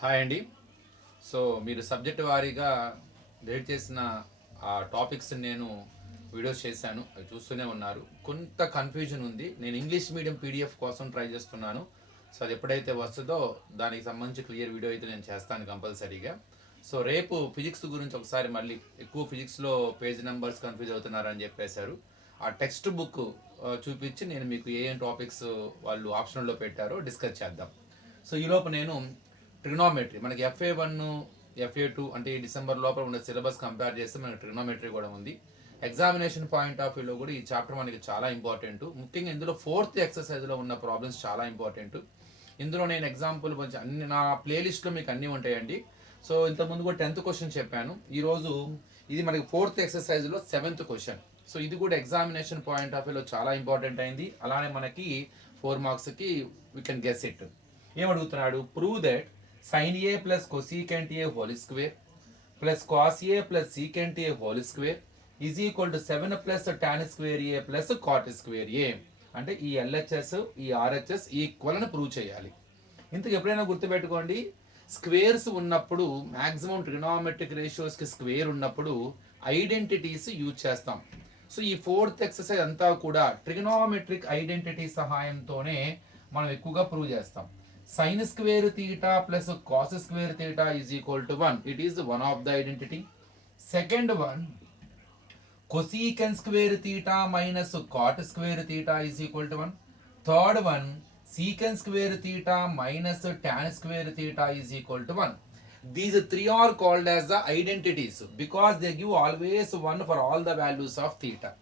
Hi అండి. So మీరు subject వారీగా రేట్ చేసిన ఆ టాపిక్స్ నేను వీడియోస్ చేశాను, అవి చూస్తూనే ఉన్నారు. కొంత కన్ఫ్యూజన్ ఉంది. నేను ఇంగ్లీష్ మీడియం పీడిఎఫ్ కోసం ట్రై చేస్తున్నాను. సో అది ఎప్పుడైతే వస్తుందో దానికి సంబంధించి క్లియర్ వీడియో అయితే నేను చేస్తాను కంపల్సరీగా. సో రేపు ఫిజిక్స్ గురించి ఒకసారి మళ్ళీ ఎక్కువ ఫిజిక్స్లో పేజ్ నెంబర్స్ కన్ఫ్యూజ్ అవుతున్నారని చెప్పేశారు. ఆ టెక్స్ట్ బుక్ చూపించి నేను మీకు ఏ టాపిక్స్ వాళ్ళు ఆప్షన్లో పెట్టారో డిస్కస్ చేద్దాం. సో ఈలోపు నేను ట్రిగ్నోమెట్రీ మనకి FA1 FA2 అంటే ఈ డిసెంబర్ లోపల ఉన్న సిలబస్ కంపేర్ చేస్తే మనకి ట్రిగ్నోమెట్రీ కూడా ఉంది. ఎగ్జామినేషన్ పాయింట్ ఆఫ్ వ్యూలో కూడా ఈ చాప్టర్ మనకి చాలా ఇంపార్టెంట్. ముఖ్యంగా ఇందులో 4th ఎక్సర్సైజ్లో ఉన్న ప్రాబ్లమ్స్ చాలా ఇంపార్టెంట్. ఇందులో నేను ఎగ్జాంపుల్ కొంచెం అన్ని నా ప్లేలిస్ట్లో మీకు అన్నీ ఉంటాయండి. సో ఇంతకుముందు కూడా 10th క్వశ్చన్ చెప్పాను. ఈరోజు ఇది మనకి 4th ఎక్సర్సైజ్లో 7th క్వశ్చన్. సో ఇది కూడా ఎగ్జామినేషన్ పాయింట్ ఆఫ్ వ్యూలో చాలా ఇంపార్టెంట్ అయింది. అలానే మనకి 4 మార్క్స్కి వీ కెన్ గెస్ ఇట్. ఏమడుగుతున్నాడు? Prove that sin a plus cosecant a whole square plus cos a plus secant a whole square is equal to 7 plus tan square a plus cot square a. అంటే ఈ LHS ఈ RHS equal అని prove చేయాలి. ఇంతకు ఎప్పుడైనా గుర్తుపెట్టుకోండి, squares ఉన్నప్పుడు maximum trigonometric రేషియోస్కి square ఉన్నప్పుడు ఐడెంటిటీస్ యూజ్ చేస్తాం. సో ఈ 4th ఎక్సర్సైజ్ అంతా కూడా ట్రిగ్నోమెట్రిక్ ఐడెంటిటీ సహాయంతోనే మనం ఎక్కువగా ప్రూవ్ చేస్తాం. sin square theta plus cos square theta is equal to 1. It is one of the identity. Second one, cosecant square theta minus cot square theta is equal to 1. Third one, secant square theta minus tan square theta is equal to 1. These three are called as the identities because they give always 1 for all the values of theta.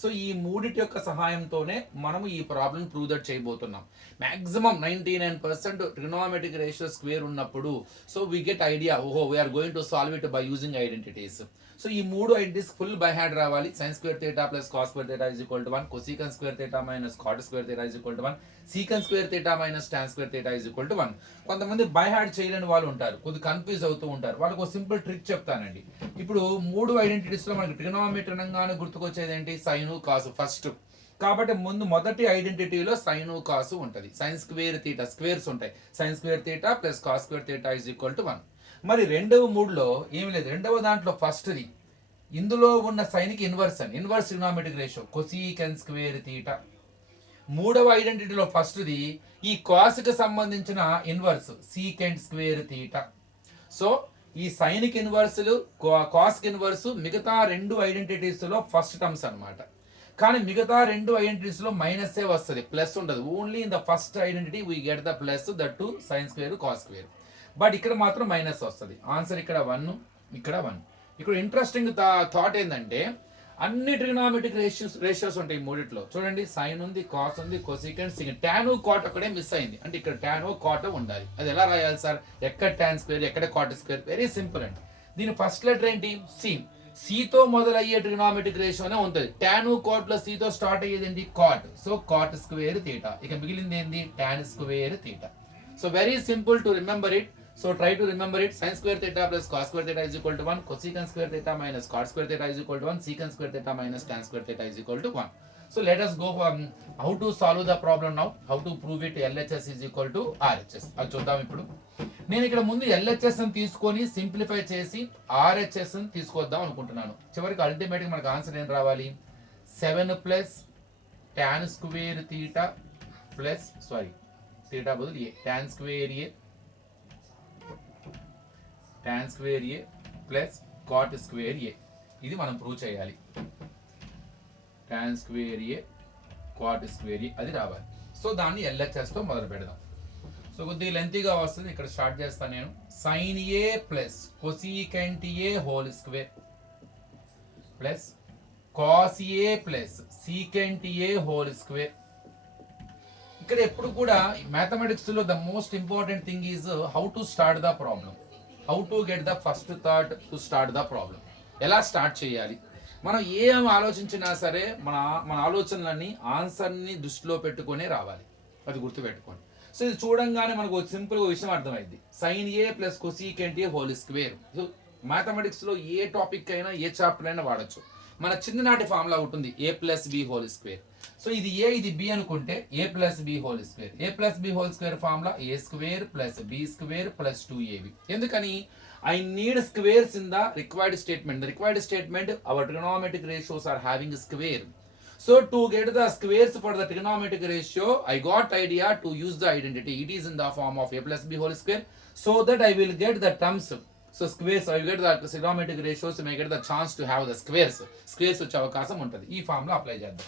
So ఈ మూడిటి యొక్క సహాయంతోనే మనము ఈ problem prove that చేయబోతున్నాం. Maximum 99% trigonometric ratio square ఉన్నప్పుడు so we get idea, ఓహో we are going to solve it by using identities. So ఈ మూడు ఐడెంటిటీస్ ఫుల్ బై హ్యాండ్ రావాలి. Sine square theta plus cos square theta is equal to 1, cosecant square theta minus cot square theta is equal to 1, secant square theta minus tan square theta is equal to 1. కొంతమంది by hand చేయలేని వాళ్ళు ఉంటారు, కొద్దిగా confuse అవుతూ ఉంటారు. వాళ్ళకి ఒక simple trick చెప్తానండి. ఇప్పుడు మూడు ఐడెంటిటీస్ లో మనకి ట్రిగ్నోమెట్రీ అనగానే గుర్తుకొచ్చేది ఏంటి? సైను కాసు ఫస్ట్. కాబట్టి మొదటి ఐడెంటిటీలో సైను కాసు ఉంటుంది. సైన్ స్క్వేర్ థీటా స్క్వేర్స్ ఉంటాయి. Sign square theta plus cos square theta is equal to 1. మరి రెండవ మూడులో ఏమి లేదు. రెండవ దాంట్లో ఫస్ట్ది ఇందులో ఉన్న సైన్కి inverse trigonometric ratio cosecant square theta. మూడవ ఐడెంటిటీలో ఫస్ట్ది ఈ కాస్కి సంబంధించిన inverse secant square theta. So ఈ సైన్కి ఇన్వర్స్లు కాస్కి ఇన్వర్స్ మిగతా రెండు ఐడెంటిటీస్లో ఫస్ట్ టర్మ్స్ అనమాట. కానీ మిగతా రెండు ఐడెంటిటీస్లో మైనస్ఏ వస్తుంది, ప్లస్ ఉంటుంది. Only in the first identity we get the plus, that to sine square cos square. But ఇక్కడ మాత్రం మైనస్ వస్తుంది. ఆన్సర్ ఇక్కడ 1, ఇక్కడ 1. ఇక్కడ ఇంట్రెస్టింగ్ థాట్ ఏంటంటే అన్ని ట్రిగ్నోమెట్రిక్ రేషియోస్ ఉంటాయి మూడిట్లో. చూడండి, సైన్ ఉంది, కాస్ ఉంది, కొసీకెంట్, సీకెంట్. టాన్ కాట్ ఒకటే మిస్ అయింది. అంటే ఇక్కడ టాన్ కాట్ ఉండాలి. అది ఎలా రాయాలి సార్? ఎక్కడ టాన్ స్క్వేర్, ఎక్కడ కాట్ స్క్వేర్? వెరీ సింపుల్ అండి. దీని ఫస్ట్ లెటర్ ఏంటి? సి. సితో మొదలయ్యే ట్రిగ్నోమెట్రిక్ రేషియోనే ఉంటుంది. టాన్ కాట్ లో సితో స్టార్ట్ అయ్యేది ఏంటి? Cot. So cot square theta. ఇక మిగిలింది ఏంటి? Tan square theta. So very simple to remember it. So try to remember it. Sin square theta plus cos square theta is equal to 1. Cosecant square theta minus cot square theta is equal to 1. Secant square theta minus tan square theta is equal to 1. So let us go for how to solve the problem now. How to prove it LHS is equal to RHS. అది చూద్దాం ఇప్పుడు. నేను ఇక్కడ ముందు LHS ని తీసుకొని simplify చేసి RHS ని తీసుకొద్దాం అనుకుంటున్నాను. చివరికి అల్టిమేట్గా మనకు ఆన్సర్ ఏం రావాలి? 7 plus tan square theta plus theta బదులు ఏ tan స్క్వేర్ ఏ tan స్క్వేర్ ఏ ప్లస్ కాట్ స్క్వేర్ ఏ. ఇది మనం ప్రూవ్ చేయాలి. tan స్క్వేర్ ఏ కాట్ స్క్వేర్ ఏ అది రావాలి. సో దాన్ని LHSతో మొదలు పెడదాం. సో కొద్దిగా లెంతీగా వస్తుంది. ఇక్కడ స్టార్ట్ చేస్తాను నేను. Sine A plus cosecant A whole square plus cos A plus secant A whole square. ఇక్కడ ఎప్పుడు కూడా మ్యాథమెటిక్స్లో the most important thing is how to start the problem. How to get the first thought to start the problem. ఎలా start చేయాలి? మనం ఏం ఆలోచించినా సరే మన ఆలోచనలన్నీ ఆన్సర్ని దృష్టిలో పెట్టుకునే రావాలి. అది గుర్తుపెట్టుకోండి. సో ఇది చూడంగానే మనకు సింపుల్గా విషయం అర్థమైంది. Sign A plus cosecant A whole square. So మ్యాథమెటిక్స్లో A topic అయినా ఏ చాప్టర్ అయినా వాడచ్చు. మన చిన్ననాటి ఫార్ములా ఉంటుంది, a plus B whole square. So ఇది ఏ ఇది బి అనుకుంటే A plus B whole square, A plus B whole square formula A square plus B square plus 2ab. ఎందుకని I need squares in the required statement. The required statement, our trigonometric ratios are having a square. So to get the squares for the trigonometric ratio, I got idea to use the identity. It is in the form of a plus b whole square, so that I will get the terms. So squares, I will get the trigonometric ratios, and I get the chance to have the squares. Squares వచ్చే అవకాశం ఉంటుంది. ఈ formula apply చేద్దాం.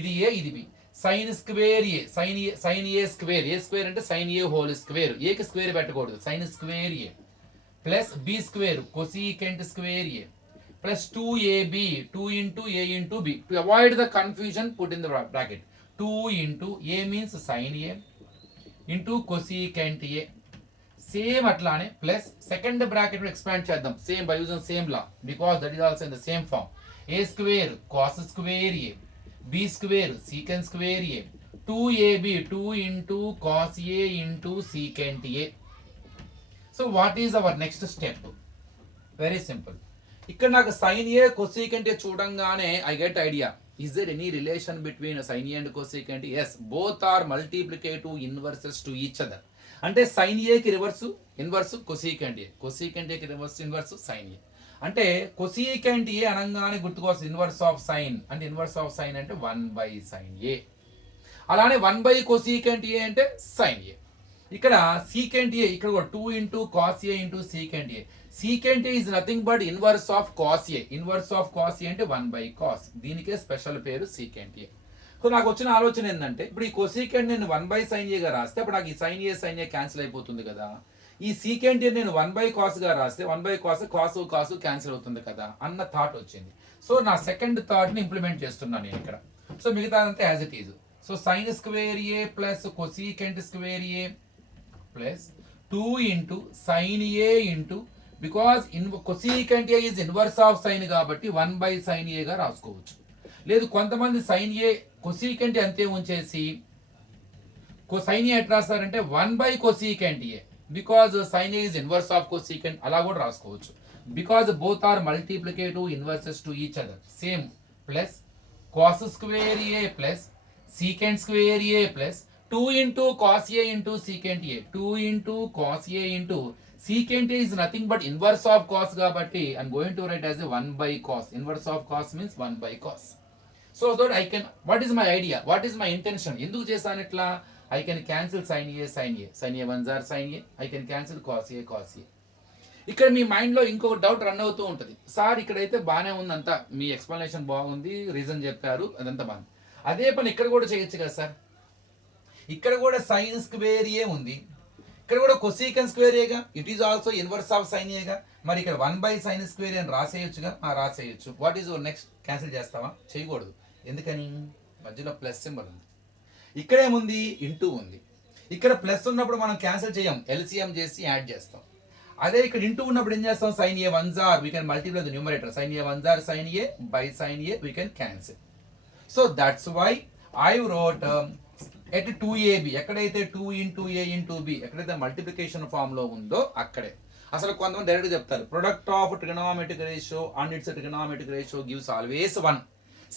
ఇది A ఇది B. Sine square A, sine A square, A square అంటే sine A whole square, ఏకి square పెట్టకూడదు, sine square A plus B square cosecant square A plus 2ab, 2 into a into b. To avoid the confusion, put in the bracket 2 into a means sin a into cosecant a. Same అట్లానే plus second bracket expand చేద్దాం same by using same law, because that is also in the same form. A square cos square a, b square secant square a, 2ab 2 into cos a into secant a. So what is our next step? Very simple. ఇక్కడ నాకు sine a cosecant a చూడంగానే I get idea, is there any relation between sine a and cosecant? Yes, both are multiplicative inverses to each other. అంటే sine ఏకి reverse inverse cosecant a, cosecant ఏకి reverse inverse sine a. అంటే cosecant a అనగానే గుర్తుకోవచ్చు inverse of sine, అంటే inverse of sine అంటే 1/sin ఏ. అలానే 1/కొసీకెంట్ ఏ అంటే సైన్ ఏ. ఇక్కడ సీకెంట్ ఏ, ఇక్కడ కూడా 2 into cos a into secant a. Secant a is nothing but inverse of cos a. Inverse of cos a అంటే 1/cos. దీనికే స్పెషల్ పేరు secant a. సో నాకు వచ్చిన ఆలోచన ఏంటంటే ఇప్పుడు ఈ కొసీకెంట్ నేను 1/sin a గా రాస్తే అప్పుడు నాకు ఈ sin a క్యాన్సిల్ అయిపోతుంది కదా. ఈ సీకెంట్ ఏ నేను 1/cos గా రాస్తే 1/cos కాసు క్యాన్సిల్ అవుతుంది కదా అన్న థాట్ వచ్చింది. సో నా సెకండ్ థాట్ ని ఇంప్లిమెంట్ చేస్తున్నాను నేను ఇక్కడ. సో మిగతా అంతా as it is. So sine square A plus cosecant square A plus 2 into sin a into, because cosecant a is inverse of sine కాబట్టి 1/sin a గా రాసుకోవచ్చు. లేదు కొంతమంది సైన్ ఏ కొసీకెంట్ అంతే ఉంచేసి సైన్ ఏ ఎట్లా రాస్తారంటే one by cosecant A, because sine A is inverse of cosecant అలా కూడా రాసుకోవచ్చు. Because both are multiplicative inverses to each other. Same plus cos square A plus secant square A plus 2 into cos a into secant a. 2 into cos a into secant a is nothing but inverse of cos కాబట్టి I'm going to write as a 1/cos. Inverse of cos means 1/cos. So that I can, what is my idea? What is my intention? ఎందుకు చేశాను ఇట్లా? I can cancel sin a. Sin a ones are sin a. I can cancel cos a. ఇక్కడ మీ mind లో ఇంకొక doubt run అవుతూ ఉంటుంది. Sir ఇక్కడైతే బాగానే ఉంది, అంతా మీ ఎక్స్ప్లెనేషన్ బాగుంది, రీజన్ చెప్పారు, అదంతా బాగుంది. అదే పని ఇక్కడ కూడా చేయొచ్చు కదా సార్. ఇక్కడ కూడా సైన్ స్క్వేర్ ఏ ఉంది, ఇక్కడ కూడా కొసీకెంట్ స్క్వేర్ ఏగా, it is also inverse of sine ఏగా. మరి ఇక్కడ 1/sin స్క్వేర్ అని రాసేయచ్చుగా, రాసేయచ్చు. What is your next? Cancel చేస్తావా? చేయకూడదు. ఎందుకని? మధ్యలో ప్లస్ సింబల్ ఉంది. ఇక్కడేముంది? ఇంటూ ఉంది. ఇక్కడ ప్లస్ ఉన్నప్పుడు మనం క్యాన్సిల్ చేయం, ఎల్సిఎం చేసి యాడ్ చేస్తాం. అదే ఇక్కడ ఇంటూ ఉన్నప్పుడు ఏం చేస్తాం? Sine a once are we can multiply the numerator. Sine a once are sine a by sine a we can cancel. So that's why I wrote at 2ab. ఎక్కడైతే 2 into a into b, ఎక్కడైతే multiplication form లో ఉందో అక్కడే. అసలు కొంతమంది direct చెప్తారు product of trigonometric ratio and its trigonometric ratio gives always 1.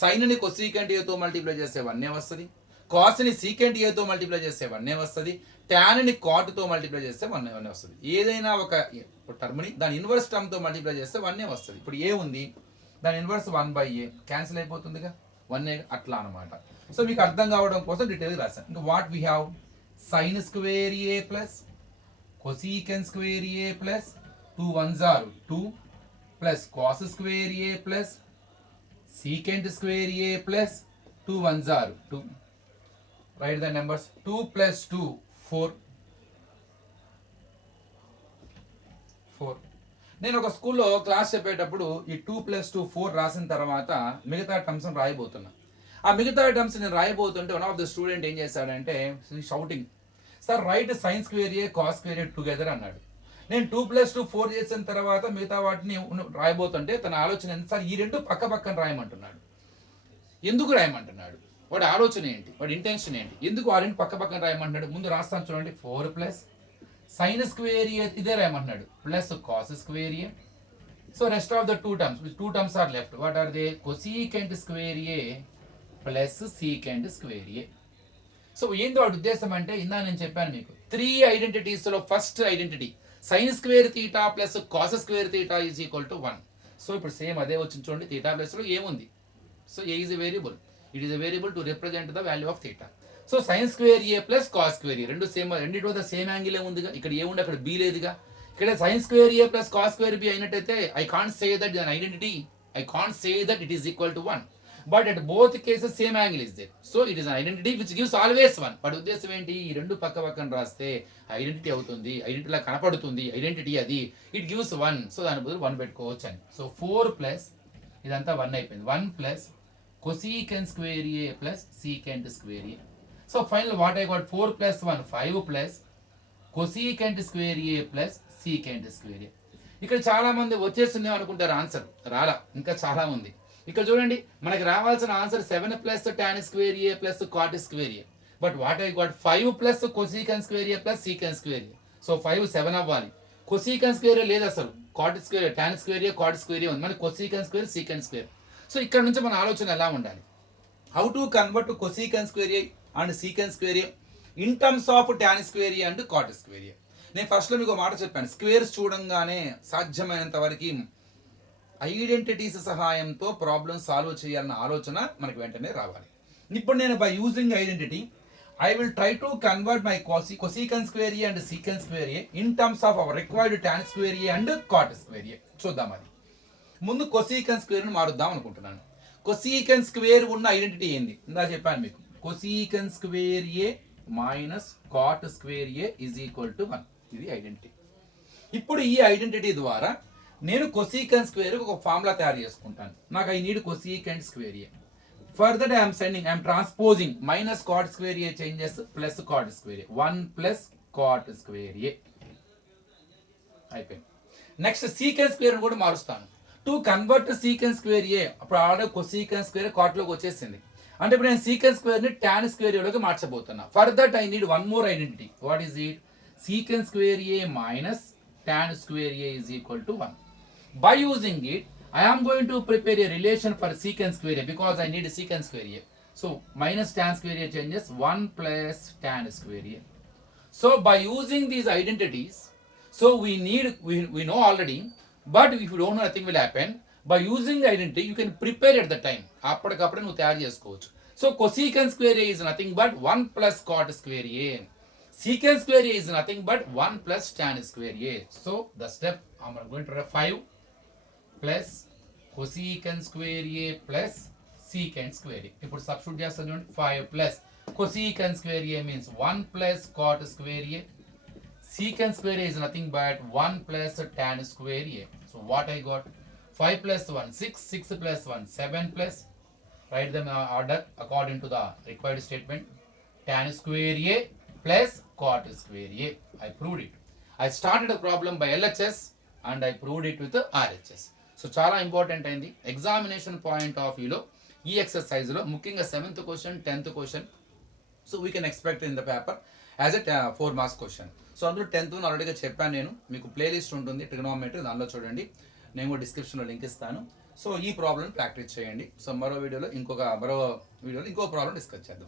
Sine ని cosecant a తో మల్టిప్లై చేస్తే 1 వస్తుంది, కాస్ ని సీకెంట్ ఏ తో మల్టిప్లై చేస్తే 1 వస్తుంది, టాన్ ని కాట్ తో మల్టిప్లై చేస్తే 1 వస్తుంది. ఏదైనా ఒక టర్మ్ ని దాని ఇన్వర్స్ టర్మ్ తో మల్టిప్లై చేస్తే 1 వస్తుంది. ఇప్పుడు ఏ ఉంది, దాని ఇన్వర్స్ 1/a క్యాన్సిల్ అయిపోతుందిగా, 1 అట్లా అనమాట. సో మీకు అర్థం కావడం కోసం డీటెయిల్ రాశాను. ఇంకా what we have? Sign square A plus cosecant square A plus 2 ones are 2 plus cos square A plus secant square A plus 2 ones are 2. Right the numbers. 2 plus 2 4. నేను ఒక స్కూల్లో క్లాస్ చెప్పేటప్పుడు ఈ 2 plus 2 4 రాసిన తర్వాత మిగతా టర్మ్స్ రాయబోతున్నా. ఆ మిగతా టర్మ్స్ నేను రాయబోతుంటే వన్ ఆఫ్ ద స్టూడెంట్ ఏం చేశాడంటే shouting, sir write sine square A cos square A together అన్నాడు. నేను 2 plus 2 4 చేసిన తర్వాత మిగతా వాటిని రాయబోతుంటే తన ఆలోచన ఏంటి, సార్ ఈ రెండు పక్క పక్కన రాయమంటున్నాడు. ఎందుకు రాయమంటున్నాడు? వాడి ఆలోచన ఏంటి, వాడి ఇంటెన్షన్ ఏంటి, ఎందుకు ఆ రెండు పక్క పక్కన రాయమంటున్నాడు? ముందు రాస్తాను చూడండి. 4 plus సైన్ స్క్వేర్ ఏ ఇదే రాయమంటున్నాడు plus cos square A. So rest of the 2 terms are left. What are they? Cosecant square A plus secant square A. So ఏంది వాడి ఉద్దేశం అంటే ఇందా నేను చెప్పాను మీకు 3 ఐడెంటిటీస్లో first identity sine square theta plus cos square theta is equal to 1. So ఇప్పుడు సేమ్ అదే వచ్చింది చూడండి, తీటా ప్లస్లో ఏముంది, so A is a variable, it is a variable to represent the value of theta. So sine square A plus cos square A రెండు same, రెండింటి వద్ద same angle ఉందిగా, ఇక్కడ ఏ ఉంది అక్కడ బి లేదుగా. ఇక్కడ సైన్ స్క్వేర్ ఏ ప్లస్ కాస్ స్క్వేర్ బి అయినట్టయితే I can't say that then identity, I can't say that it is equal to 1. But at both cases same angle is there, so it is identity which gives always 1. వాటి ఉద్దేశం ఏంటి, ఈ రెండు పక్క పక్కన రాస్తే identity అవుతుంది, ఐడెంటిటీలా కనపడుతుంది, ఐడెంటిటీ అది, ఇట్ గివ్స్ 1. సో దాని బదులు 1 పెట్టుకోవచ్చు అని. సో 4 ప్లస్ ఇదంతా 1 అయిపోయింది, 1 plus cosecant square a plus secant square a. So finally what I got, 4 plus 1 5 plus cosecant square a plus secant square a. ఇక్కడ చాలా మంది వచ్చేస్తుంది అనుకుంటారు, ఆన్సర్ రాలా, ఇంకా చాలా ఉంది. ఇక్కడ చూడండి మనకి రావాల్సిన answer 7 plus tan square A plus cot square A. But what I got 5 plus cosecant square A plus secant square A. So 5 7 అవ్వాలి, cosecant స్క్వేర్ లేదు అసలు, cot స్క్వేర్ tan స్క్వేర్ ఏ cot స్క్వేర్ ఏ ఉంది, మనకి cosecant square secant square. So ఇక్కడ నుంచి మన ఆలోచన ఎలా ఉండాలి, how to convert cosecant square A and secant square A in terms of tan square A and cot square A. నేను ఫస్ట్లో మీకు మాట చెప్పాను, స్క్వేర్స్ చూడంగానే సాధ్యమైనంత వరకు ఐడెంటిటీస్ సహాయంతో ప్రాబ్లమ్ సాల్వ్ చేయాలన్న ఆలోచన మనకి వెంటనే రావాలి. ఇప్పుడు నేను by using identity I will try to convert my cosecant square A and secant square A in terms of our required tan square A and cot square A. చూద్దాం, అది ముందు cosecant స్క్వేర్ ని మారుద్దాం అనుకుంటున్నాను. cosecant స్క్వేర్ ఉన్న identity ఏంది, ఇందా చెప్పాను మీకు, cosecant square A minus cot square A is equal to 1. ఇది ఐడెంటిటీ. ఇప్పుడు ఈ ఐడెంటిటీ ద్వారా నేను cosecant స్క్వేర్ ఒక ఫార్ములా తయారు చేసుకుంటాను. నాకు I need cosecant square A. For that I'm transposing minus cot square A changes plus cot square A, 1 plus cot square A అయిపోయింది. నెక్స్ట్ secant స్క్వేర్ కూడా మారుస్తాను. To convert secant square A, అప్పుడు already cosecant square cot లోకి వచ్చేసింది, అంటే ఇప్పుడు నేను secant square ని tan స్క్వేర్ లోకి మార్చబోతున్నా. For that I need one more identity. What is it, secant square A minus tan square A is equal to 1. By using it I am going to prepare a relation for secant square a because I need a secant square a. So minus tan square a changes 1 plus tan square a. So by using these identities, so we know already, but if you don't know, nothing will happen. By using the identity, you can prepare at the time. అప్పటికప్పుడు నువ్వు తయారు చేసుకోవచ్చు. So cosecant square a is nothing but 1 plus cot square a. Secant square a is nothing but 1 plus tan square a. So the step I'm going to write 5 plus cosecant square a plus secant square a. ఇప్పుడు substitute చేస్తాను చూడండి, 5 plus cosecant square a means 1 plus cot square a. Secant square a is nothing but 1 plus tan square a. So what I got, 5 plus 1 6, 6 plus 1 7 plus, write them in order according to the required statement, tan square a plus cot square a. I proved it. I started a problem by LHS and I proved it with RHS. So చాలా important అయింది examination point of వ్యూలో ఈ ఎక్సర్సైజ్లో, ముఖ్యంగా 7th question 10th question. So we can expect in the paper as a 4 marks question. So అందులో 10th ఆల్రెడీగా చెప్పాను నేను, మీకు playlist ఉంటుంది ట్రిగనోమెట్రీ, దానిలో చూడండి, నేను కూడా డిస్క్రిప్షన్లో లింక్ ఇస్తాను. సో ఈ ప్రాబ్లం ప్రాక్టీస్ చేయండి. సో మరో వీడియోలో ఇంకో ప్రాబ్లం డిస్కస్ చేద్దాం.